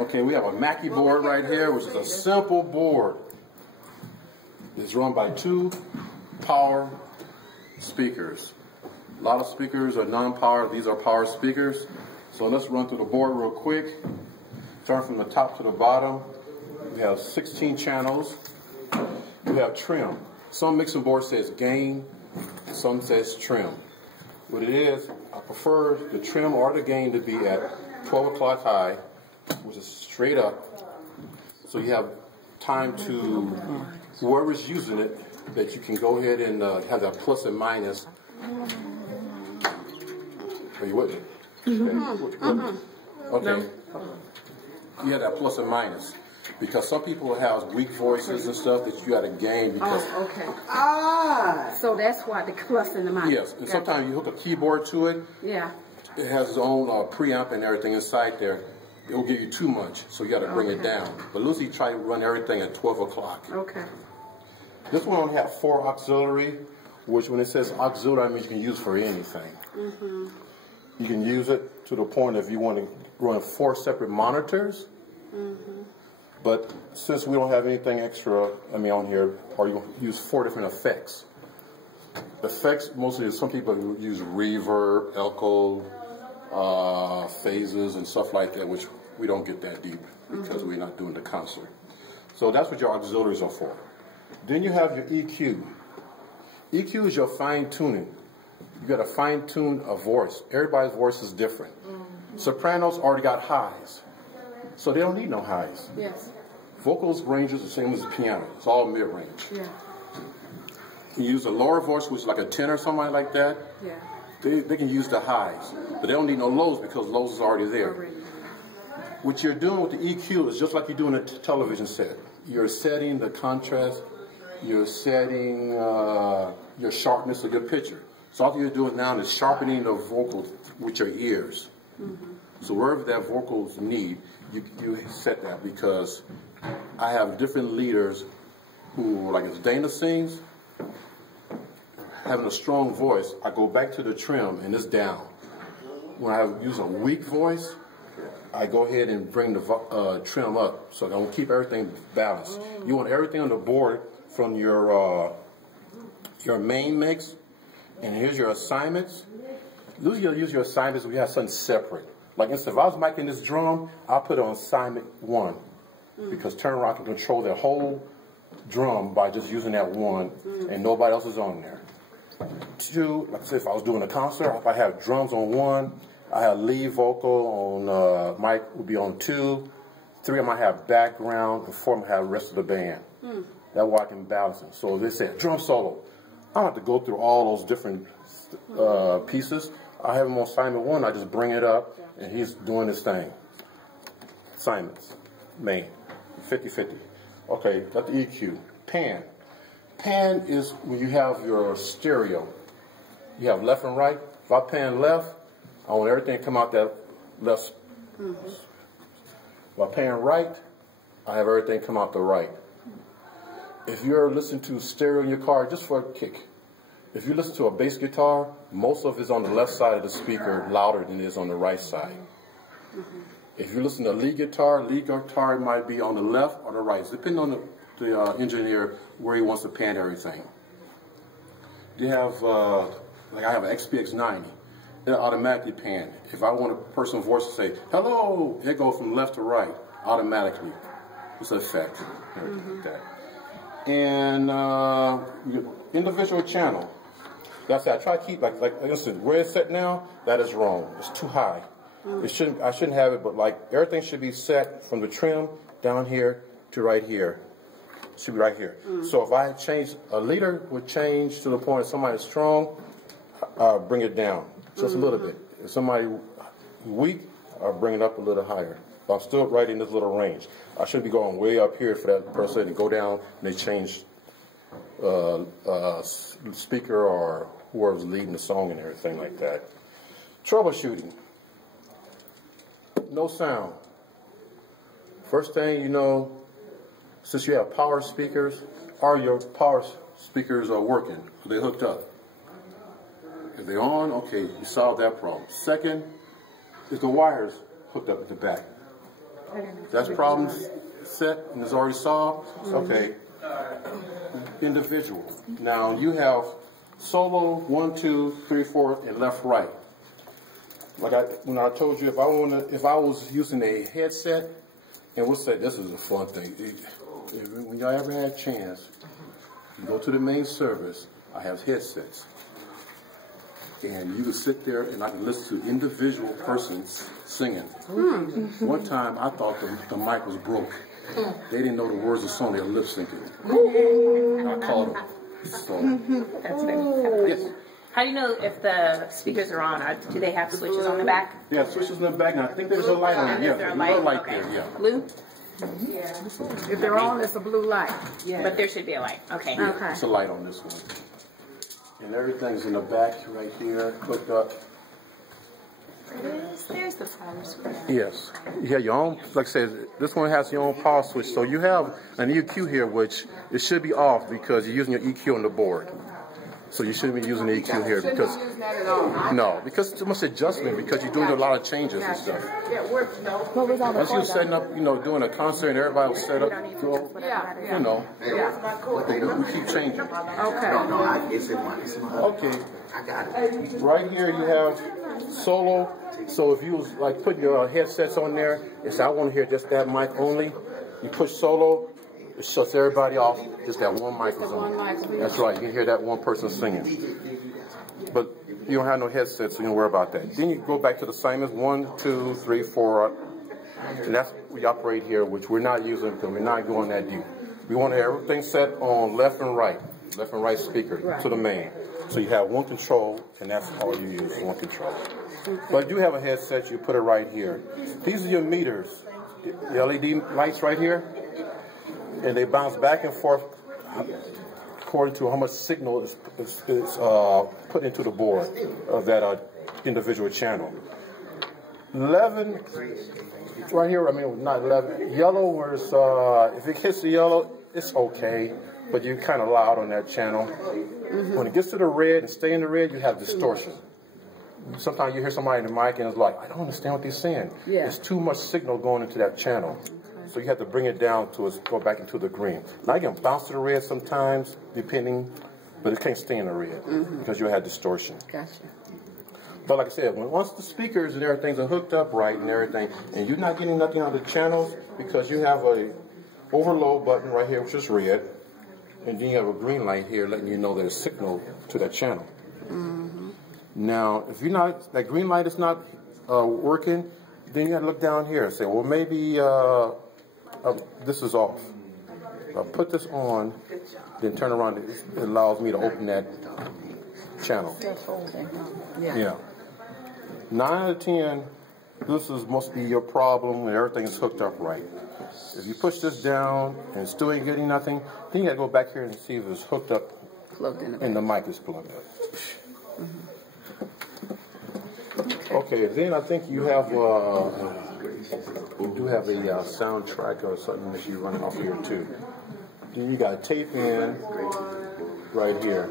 Okay, we have a Mackie board right here, which is a simple board. It's run by 2 power speakers. A lot of speakers are non-power. These are power speakers. So let's run through the board real quick. Start from the top to the bottom. We have 16 channels. We have trim. Some mixing boards says gain, some says trim. What it is, I prefer the trim or the gain to be at 12 o'clock high, which is straight up. So you have time to, whoever's using it, that you can go ahead and have that plus and minus. Are you with me? Okay. You have that plus and minus. Because some people have weak voices and stuff that you got to gain because... Oh, okay. So that's why the plus and the minus. Yes, and sometimes you hook a keyboard to it. Yeah. It has its own preamp and everything inside there. It will give you too much, so you got to bring it down. But Lucy tried to run everything at 12 o'clock. Okay. This one only has 4 auxiliary, which when it says auxiliary, that means you can use for anything. Mm-hmm. You can use it to the point if you want to run 4 separate monitors. Mm-hmm. But since we don't have anything extra, on here, or you use 4 different effects. Effects, mostly some people use reverb, echo, phases, and stuff like that, which we don't get that deep because we're not doing the concert. So that's what your auxiliaries are for. Then you have your EQ. EQ is your fine tuning. You got to fine tune a voice. Everybody's voice is different. Sopranos already got highs, so they don't need no highs. Yes. Vocals range is the same as the piano. It's all mid-range. Yeah. You use a lower voice, which is like a tenor or something like that. Yeah. They can use the highs, but they don't need no lows because lows is already there. What you're doing with the EQ is just like you're doing a television set. You're setting the contrast. You're setting your sharpness of your picture. So all you're doing now is sharpening the vocals with your ears. Mm-hmm. So wherever that vocals need, you set that, because I have different leaders who, like as Dana sings, having a strong voice, I go back to the trim and it's down. When I use a weak voice, I go ahead and bring the trim up, so I don't keep everything balanced. You want everything on the board from your main mix, and here's your assignments. Usually you'll use your assignments when you have something separate. Like if I was micing this drum, I'll put it on assignment 1, because turn around I can control the whole drum by just using that one, and nobody else is on there. 2, like I said, if I was doing a concert, if I have drums on 1, I have lead vocal on mic would be on 2, 3 I might have background, and 4 I might have the rest of the band. That way I can balance it. So they say drum solo. I don't have to go through all those different pieces. I have him on assignment 1, I just bring it up, and he's doing his thing. Assignments, main, 50-50. Okay, that's the EQ. Pan. Pan is when you have your stereo. You have left and right. If I pan left, I want everything to come out that left. If I pan right, I have everything come out the right. If you're listening to stereo in your car, just for a kick, if you listen to a bass guitar, most of it is on the left side of the speaker, louder than it is on the right side. If you listen to lead guitar might be on the left or the right, depending on the engineer where he wants to pan everything. You have, like I have an XPX90, it'll automatically pan. If I want a person's voice to say, hello, it goes from left to right, automatically. It's an effect, everything like that. And individual channel. That's it. I try to keep, like listen, where it's set now, that is wrong. It's too high. I shouldn't have it, but like everything should be set from the trim down here to right here. It should be right here. So if I change, a leader would change to the point if somebody's strong, bring it down just a little bit. If somebody weak, I'll bring it up a little higher. But I'm still right in this little range. I shouldn't be going way up here for that person to go down and they change speaker or whoever's leading the song and everything like that. Troubleshooting. No sound. First thing you know, since you have power speakers, are your power speakers are working? Are they hooked up? If they're on, okay, you solved that problem. Second, is the wires hooked up at the back? That's problem set and it's already solved. Okay. Individual. Now you have solo 1, 2, 3, 4, and left, right. Like when I told you, if I was using a headset, and we'll say this is a fun thing. When y'all ever had a chance, you go to the main service. I have headsets, and you can sit there and I can listen to individual persons singing. One time I thought the mic was broke. They didn't know the words of the song; they were lip syncing. I called them. So, That's very yes. How do you know if the speakers are on? Do they have switches on the back? Yeah, switches in the back, and I think there's a light on it. Yeah, Is there a there's light? a light there. Yeah. Blue? If they're on, it's a blue light. Yeah. But there should be a light. Okay. Yeah, Okay. it's a light on this one. And everything's in the back right here, hooked up. There's the power switch. Yes. You have your own, like I said, this one has your own power switch. So you have an EQ here, which it should be off because you're using your EQ on the board. So you shouldn't be using the EQ here because, no, because it's too much adjustment because you're doing a lot of changes and stuff. What was on the Once you're setting up, doing a concert and everybody was set up, we keep changing. Okay. Right here you have solo. So if you was like putting your headsets on there, and say I want to hear just that mic only, you push solo, it shuts everybody off. Just that one mic is on. That's right. You can hear that one person singing. But you don't have no headsets, so you don't worry about that. Then you go back to the same as 1, 2, 3, 4, and that's we operate here, which we're not using because we're not going that deep. We want everything set on left and right speaker to the main. So you have one control, and that's all you use, one control. But you have a headset, you put it right here. These are your meters, the LED lights right here, and they bounce back and forth according to how much signal is put into the board of that individual channel. 11, right here, I mean, not 11, yellow, where it's, if it hits the yellow, it's okay, but you're kind of loud on that channel. When it gets to the red and stay in the red, you have distortion. Sometimes you hear somebody in the mic and it's like, I don't understand what they're saying. There's too much signal going into that channel. So you have to bring it down to go back into the green. Now you can bounce to the red sometimes, depending, but it can't stay in the red because you have distortion. Gotcha. But like I said, once the speakers and everything's are hooked up right and everything, and you're not getting nothing out of the channels because you have a overload button right here, which is red, and then you have a green light here letting you know there's a signal to that channel. Now, if you're not, that green light is not working, then you have to look down here and say, well, maybe this is off. If I put this on, then turn around, it allows me to open that channel. Yeah. 9 out of 10, this must be your problem when everything is hooked up right. If you push this down and it's still ain't getting nothing, then you got to go back here and see if it's hooked up and the mic is plugged up. Okay, then I think you have you do have a soundtrack or something that you run off here too. Then you got tape in right here.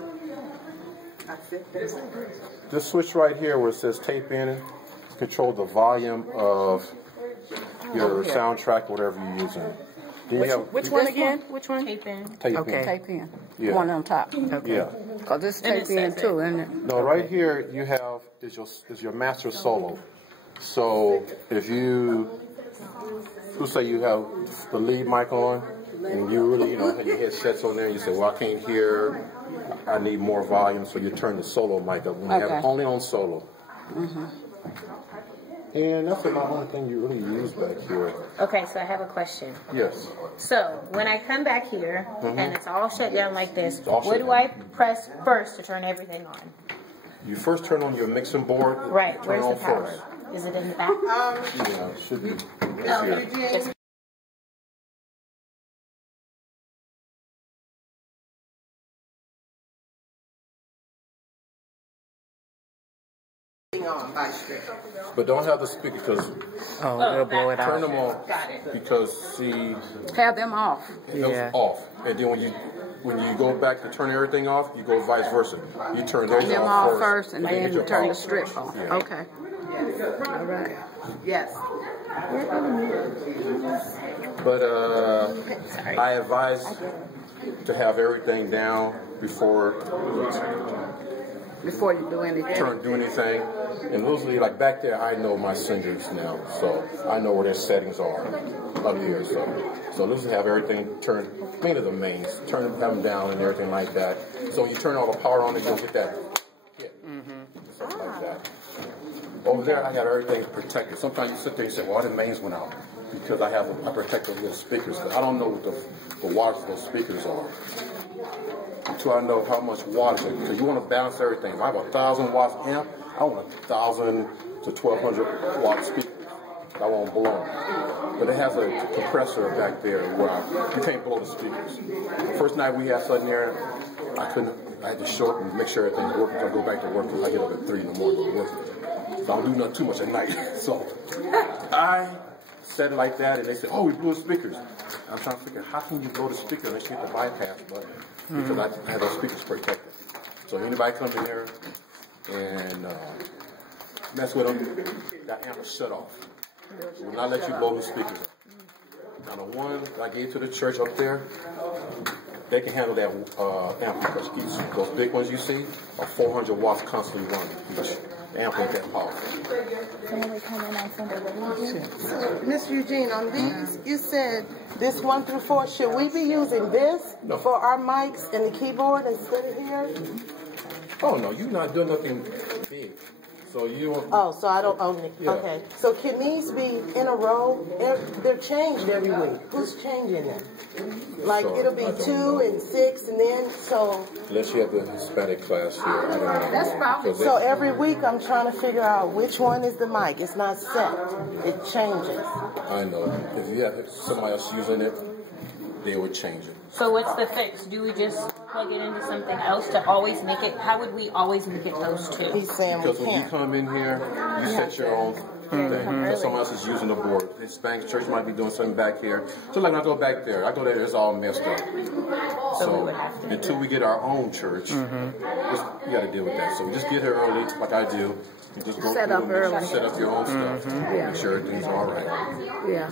This switch right here where it says tape in control the volume of your soundtrack, whatever you're using. Which one again? Which one? Tape in. Tape Okay. in. Tape in. Yeah. One on top. Okay. Yeah. Because this tape in too, isn't it? No, right here you have is your master solo. So if let's say you have the lead mic on, and you really have your headsets on there, and you say, well, I can't hear, I need more volume, so you turn the solo mic up when you have it only on solo. And that's about the only thing you really use back here. Okay, so I have a question. Yes. So, when I come back here, and it's all shut down like this, what do down. I press first to turn everything on? You first turn on your mixing board. Right, Turn where's on the power? first. Is it in the back? Yeah, it should be. It's here. But don't have the speaker because It'll blow it turn out. them on. Got it. Because see, Have them off. those off, and then when you go back to turn everything off, you go vice versa. You turn those Them off off first, and then hit you your turn the pause. strip on. Yeah. Okay. All right. Yes. But I advise to have everything down before you do anything. do anything. And usually, like back there, I know my singers now, so I know where their settings are up here. So usually have everything turned, mainly the mains, have them down and everything like that. So when you turn all the power on, you'll get that hit, something like that. Over there, I have everything protected. Sometimes you sit there and say, well, the mains went out because I protect those little speakers. But I don't know what the wattage of those speakers are until I know how much wattage. Because you want to balance everything. If I have a 1,000 watts amp, I want 1,000 to 1,200 watt speakers. I won't blow. But it has a compressor back there where you can't blow the speakers. The first night we had something there, I had to short and make sure everything worked until I go back to work because I get up at 3 in the morning to work. So I don't do nothing too much at night. So I said it like that, and they said, oh, we blew the speakers. I'm trying to figure out how can you blow the speaker unless you hit the bypass button, because I have those speakers protected. So anybody comes in there and mess with them, that amp will shut off. It will not let you blow the speakers up. Now the one I gave to the church up there, they can handle that amp because those big ones you see are 400 watts constantly running. The amp ain't that powerful. Miss Eugene, on these, you said this 1 through 4, should we be using this for our mics and the keyboard instead of here? Oh no, you're not doing nothing big. So you. Oh, so I don't own it. Yeah. Okay. So can these be in a row? They're changed every week. Who's changing them? Like it'll be 2 and 6 and then so. Unless you have the Hispanic class here, I don't know. That's probably. So every week I'm trying to figure out which one is the mic. It's not set. It changes. I know. If you have somebody else using it, they would change it. So what's the fix? Do we just plug it into something else to always make it? How would we always make it those two? He's saying we because when you can't. come in here, you set your own thing. Because someone else is using the board. The Hispanic church might be doing something back here. So like when I go back there, it's all messed up. So until we get our own church, you got to deal with that. So we just get here early, like I do. You just go Set up early. Set up your own stuff. Make sure everything's all right. Yeah.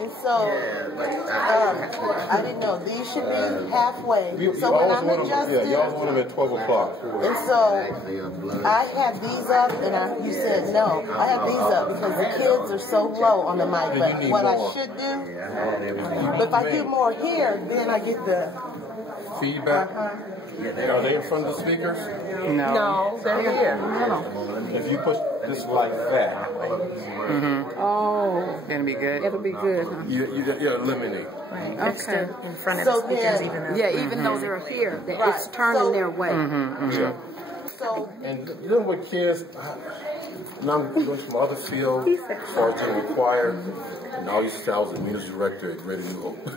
And so, I didn't know, these should be halfway. So when I'm adjusting, you always want them at 12 o'clock. and so I have these up, and you said no. I have these up because the kids are so low on the mic. But what I should do, if I do more here, then I get the feedback. Are they in front of the speakers? No, they're here. No. If you push this like that, Oh. Gonna be good. It'll be good, huh? you eliminate. Right. Okay. In front of So the speakers, then- even though. Yeah, even though they're here, Right. it's turning So- their way. Yeah. so. And dealing with kids, now I'm doing some other field as far as doing choir, and I used to say I was the music director at Ready New Hope.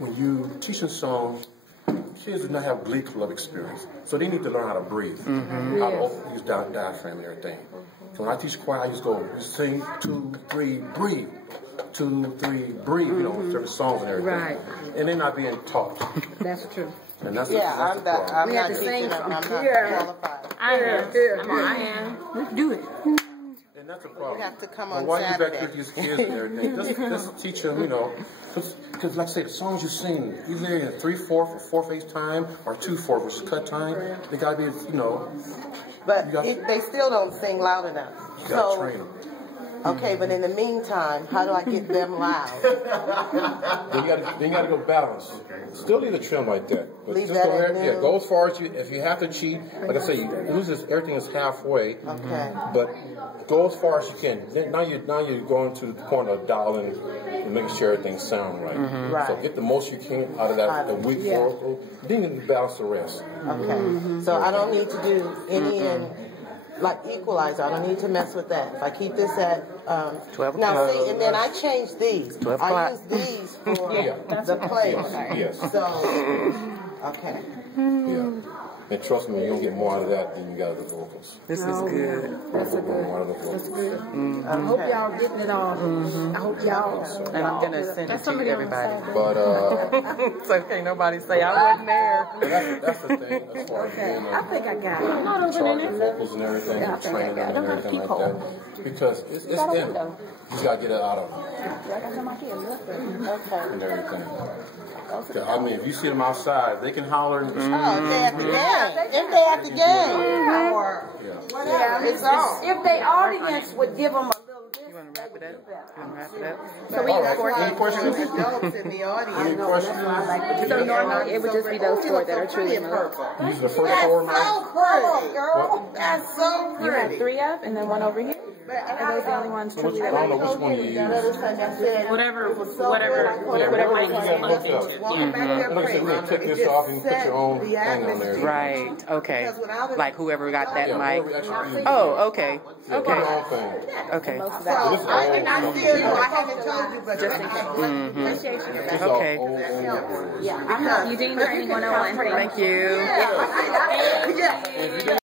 When you teaching songs, kids do not have Glee Club experience, so they need to learn how to breathe, how to use diaphragm and everything. So when I teach choir, I just go sing 2, 3, breathe, 2, 3, breathe. You know, certain songs and everything, Right. and they're not being taught. That's true. And that's Yeah, that's the problem. I'm We not had to teaching sing them. from I'm not here. qualified. I am. Let's do it. And that's a problem. We have to come But on why you back Saturday. with these kids and everything? Just teach them, you know. Because like I say, the songs you sing, either in 3/4 or 4/8 time or 2/4, which is cut time, they gotta be, you know. But they still don't sing loud enough. You gotta train them. Okay, but in the meantime, how do I get them loud? Then you gotta go balance. Still leave the trim like that. But Leave just that go at there. Yeah, noon. go as far as you. If you have to cheat, like I say, you lose this. Everything is halfway. Okay. But go as far as you can. Then now you're going to the point of dialing and making sure everything sounds right. Right. So get the most you can out of that the weak vocal. Then you can balance the rest. Okay. So I don't need to do any like equalizer. I don't need to mess with that. If I keep this at 12 now o'clock. see, and then I change these. 12 I o'clock. use these for the place. Yes. So okay. Yeah. And trust me, you don't get more out of that than you got of the vocals. This is good. That's a good. More out of the vocals. That's good. I hope y'all getting it all. I hope y'all. And I'm gonna send it to everybody. But So can't nobody say I wasn't there. that's the thing as far as being I think I got it. charging vocals and everything, and training them and everything like that. Because it's in them. You just gotta get it out of them. And everything. I mean, if you see them outside, they can holler and Oh, if they at the game. If they at the game. Or whatever. It's on. If the audience would give them a little You want to wrap it up? You want to wrap it up? So we got Any questions? Adults in the audience. Any questions? So normally it would just be those four that are truly in love. Use the first That's four so now. pretty, girl. That's so You got pretty. 3 up and then 1 over here. Are those the only ones truly I don't know which one you use. Whatever might You gotta look up. Walking back there Like I said, we're gonna take this off and you can put your own thing on there. Right. Okay. Like whoever got that Yeah, mic. whatever extra you use. Oh, okay. Yeah, put Okay. your own thing. Okay. So, I still know I haven't told you, but just in case. It's all Okay. old. Eugene Training 101. Thank you. Yeah.